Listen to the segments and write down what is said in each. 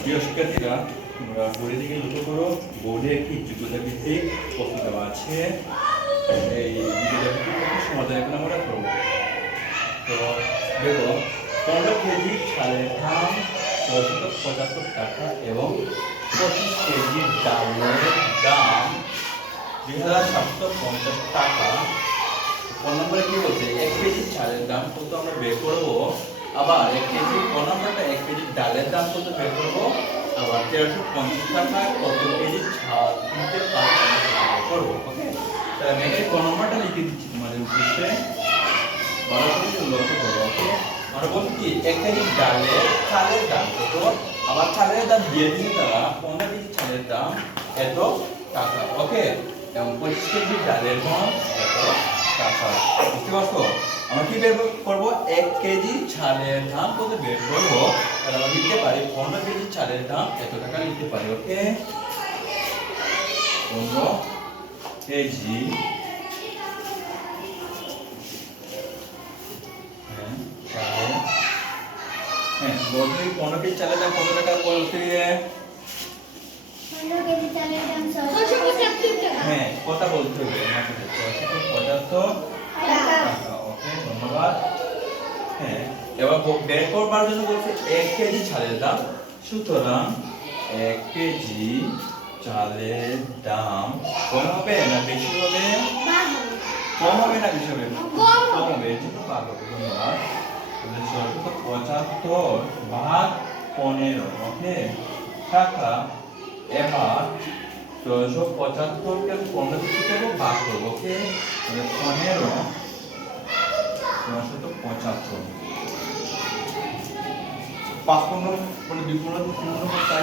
প্রিয় শিক্ষার্থীরা তোমরা বোর্ডের দিকে লক্ষ্য করো বোর্ডে একটি যোগ্যতা ভিত্তিক প্রশ্ন দেওয়া আছে এই যোগ্যতা ভিত্তিক সমাধান এখন আমরা করব তো দেখো পনেরো কেজি দাম ছশত পঁচাত্তর টাকা এবং পঁচিশ কেজি ডালের দাম দুই হাজার সাতশো পঞ্চাশ টাকা ফোন নম্বরে কি বলছে এক কেজি চালের দাম কত আমরা বের করব আবার এক কেজি ডালের দাম কত বের করব, আবার তেরোশো পঞ্চাশ টাকায় কত কেজি চাল কিনতে পারব করব, ওকে? তাহলে আমি নম্বরটা লিখে দিচ্ছি তোমাদের উদ্দেশ্যে। লক্ষ্য করো, ওকে? আমরা বলছি কি, এক কেজি ডালের চালের দাম কত? আবার চালের দাম দিয়ে দিচ্ছে তারা পনেরো কেজি চালের দাম এত টাকা, ওকে? এবং পঁচিশ কেজি ডালের এত টাকা, বুঝতে পারছ? আমরা কি বের করব? এক কেজি চালের দাম কত বের করব? তাহলে আমরা লিখতে পারি পনেরো কেজি চালের দাম এত টাকা লিখতে পারি ওকে? পনেরো কেজি হ্যাঁ, হ্যাঁ পনেরো কেজি চালের দাম কত টাকা বলতে হ্যাঁ কথা বলতে হবে। আমাকে ছশো পঁচাত্তর টাকা টাকা ওকে ধন্যবাদ হ্যাঁ এবার বের করবার জন্য বলছে এক কেজি চালের দাম। সুতরাং এক কেজি চালের দাম কম হবে না বেশি হবে? কম হবে না বেশি হবে? কম হবে। ভাগ হবে ধন্যবাদ। পঁচাত্তর ভাগ পনেরো, ওকে? টাকা। এবার ছশো পঁচাত্তরকে পনেরো থেকে ভাগ করব, ওকে? পনেরো ছশত পঁচাত্তর। পাঁচ পনেরো মানে পনেরো দুই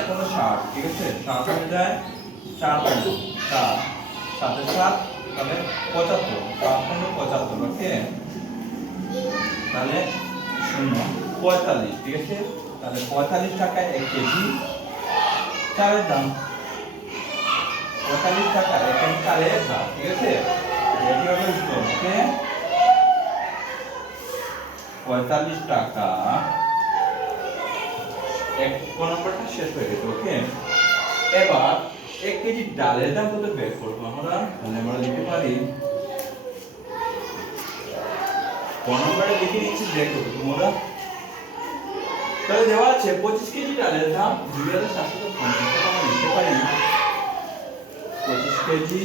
পনেরো ষাট ঠিক আছে? ষাট হয়ে যায় চার পনেরো, সাত। সাথে সাত, তাহলে পঁচাত্তর, পাঁচ পনেরো, পঁচাত্তর, ওকে? তাহলে শূন্য, পঁয়তাল্লিশ, ঠিক আছে? তাহলে পঁয়তাল্লিশ টাকায় এক কেজি, চালের দাম। পঁয়তাল্লিশ টাকা এক কেজি চালের দাম, ঠিক আছে? এটি হবে উত্তর, ওকে? পঁয়তাল্লিশ টাকা এক শেষ হয়ে গেছে ওকে এবার এক কেজি ডালের দাম কত বের করব আমরা? লিখতে পারি। কোন নম্বরে নিচ্ছি দেখো তোমরা। পঁচিশ কেজি ডালের দাম দুই হাজার সাতশো পঁচিশ কেজি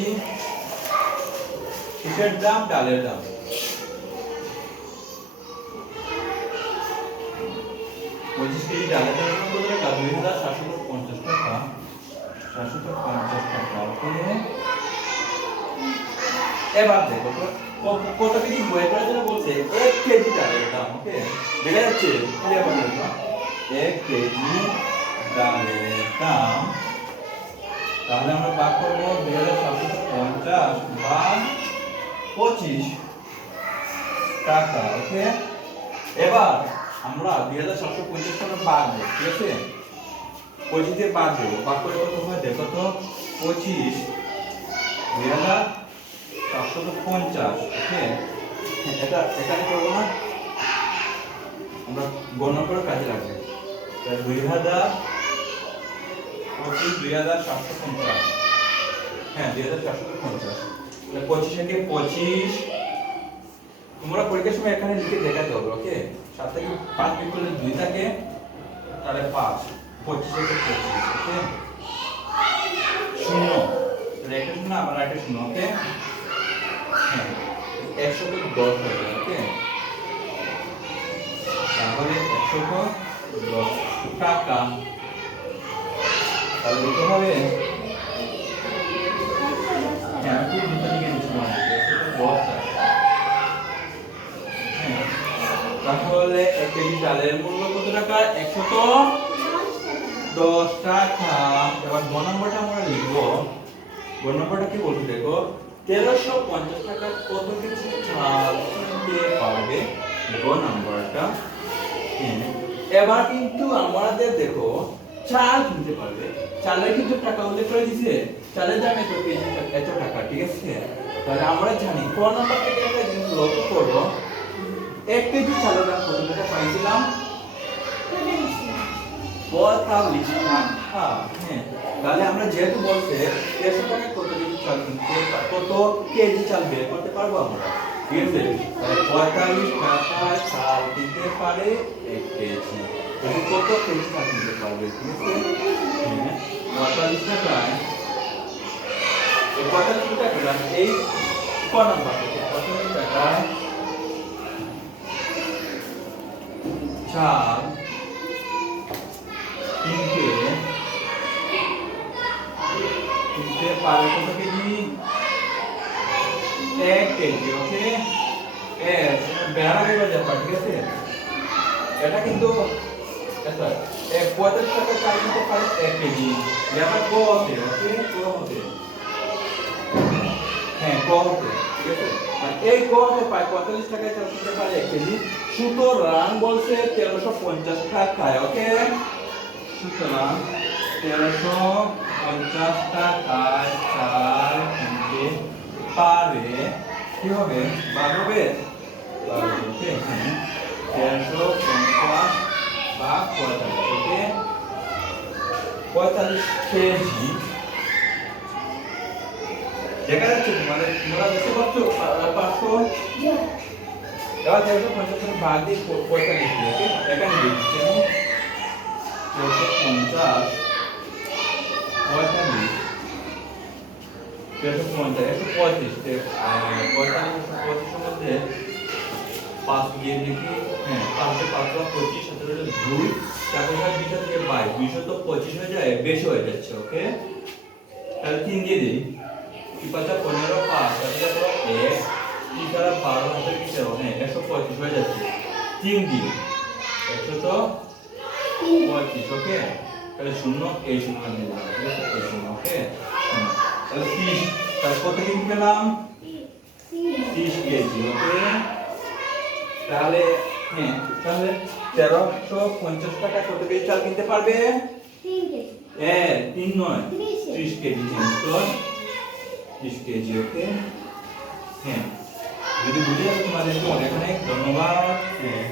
কিসের দাম? ডালের দাম। পঁচিশ কেজি ডালের দাম দুই হাজার সাতশো পঞ্চাশ টাকা সাতশো পঞ্চাশ টাকা এবার দেখো কত কেজি বই করার জন্য বলছে? এক কেজি দাম, ওকে? দেখা যাচ্ছে এক কেজি ডালের দাম। তাহলে আমরা ভাগ করব দুই হাজার সাতশো পঞ্চাশ ভাগ পঁচিশ টাকা, ওকে? এবার আমরা দুই হাজার সাতশো পঞ্চাশ টাকা বাদ দেবো ঠিক আছে? পঁচিশ দিয়ে বাদ দেবো। বাদ করে কত হয়? দেখো তো, পঁচিশ দুই হাজার সাতশো পঞ্চাশ ওকে এটা, এখানে করব না? আমরা গণনা করে কাজে লাগবে। দুই হাজার পঁচিশ দুই হাজার সাতশো পঞ্চাশ। হ্যাঁ দুই হাজার সাতশো পঞ্চাশ। তাহলে পঁচিশ থেকে পঁচিশ। তোমরা পরীক্ষার সময় এখানে লিখে দেখাতে হবে ওকে সাত থেকে পাঁচ বিয়োগ করলে দুই থাকে, তাহলে পাঁচ। পঁচিশ পঁচিশ ওকে শূন্য একটা শূন্য আবার একটা শূন্য ওকে হ্যাঁ একশো দশ হয়ে যাবে ওকে তাহলে একশো দশ টাকা তাহলে দিতে হবে হ্যাঁ মনে হ্যাঁ, তাহলে এক কেজি চালের মূল্য কত টাকা একশো দশ টাকা। এবার গ নম্বরটা আমরা লিখব। গ নম্বরটা কি বলছে দেখো? তেরোশো পঞ্চাশ টাকা কত কেজি চাল কিনতে পারবে? গ নম্বরটা। হ্যাঁ, এবার কিন্তু আমাদের দেখো চাল কিনতে পারবে। চালের কিন্তু টাকা উল্লেখ করে দিছে চালের দাম এত কেজি এত টাকা ঠিক আছে? তাহলে আমরা জানি ক নম্বর থেকে একটা জিনিস লক্ষ্য করব এক কেজি চালের দাম কত টাকা পাইছিলাম? তাহলে আমরা যেহেতু বলছে কত কেজি চাল বের করতে পারব আমরা? ঠিক পঁয়তাল্লিশ চাল কিনতে পারবে? পঁয়তাল্লিশ টাকায় পঁয়তাল্লিশ টাকা এই ক নাম্বার পঁয়তাল্লিশ পারে কত কেজি? এক কেজি ওকে এস বেড়া হয়ে ব্যাপার ঠিক আছে? এটা কিন্তু পঁয়তাল্লিশ টাকা চাল কিনতে পারে এক কেজি। ব্যাপার ক হতে ওকে ক হতে। হ্যাঁ ক হতে, ঠিক আছে? এই ক হতে পায়, পঁয়তাল্লিশ টাকায় চাল কিনতে পারে এক কেজি। সুতরাং বলছে তেরোশো পঞ্চাশ টাকায় ওকে সুতরাং তেরোশো পঞ্চাশ টাকায় চাল কিনতে পারে। কি হবে? ওকে হ্যাঁ। তেরোশো পঞ্চাশ বা পঁয়তাল্লিশ, ওকে? পঁয়তাল্লিশ কেজি। দেখা যাচ্ছে তোমাদের, তোমরা বুঝতে পারছ পা- পাঁচশো? এবার তেরোশো পঞ্চাশের ভাগ দিয়ে পঁয়তাল্লিশ এখানে আমি। তেরোশো পঞ্চাশ পঁয়তাল্লিশ তেরোশো পঞ্চাশ একশো পঁয়ত্রিশ পঁয়তাল্লিশ একশো পঁয়ত্রিশের মধ্যে পাঁচ দিয়ে দেখি হ্যাঁ পাঁচশো পাঁচশো পঁচিশ সতেরো দুই তারপর দুইশো থেকে বাইশ দুইশো তো পঁচিশ হয়ে যায় বেশি হয়ে যাচ্ছে ওকে তাহলে তিন দিয়ে দিই কি পাঁচা পনেরো পাঁচ তাহলে ধরো এক তিন তারা বারো হাজার কি তেরো হ্যাঁ একশো পঁয়ত্রিশ হয়ে যাচ্ছে তিন দিন একশো তো পঁয়ত্রিশ ওকে তাহলে শূন্য, এই শূন্য নিয়ে দিলাম ঠিক আছে? ওকে। তাহলে তিরিশ, তাহলে কত কেজি পেলাম? তিরিশ কেজি ওকে? তাহলে হ্যাঁ তাহলে তেরোশো পঞ্চাশ টাকা কত কেজি চাল কিনতে পারবে? হ্যাঁ তিন নয়, ত্রিশ কেজি চেঞ্জ ত্রিশ কেজি, ওকে? হ্যাঁ যদি বুঝে যাবে তোমাদেরকে অনেক অনেক ধন্যবাদ। হ্যাঁ।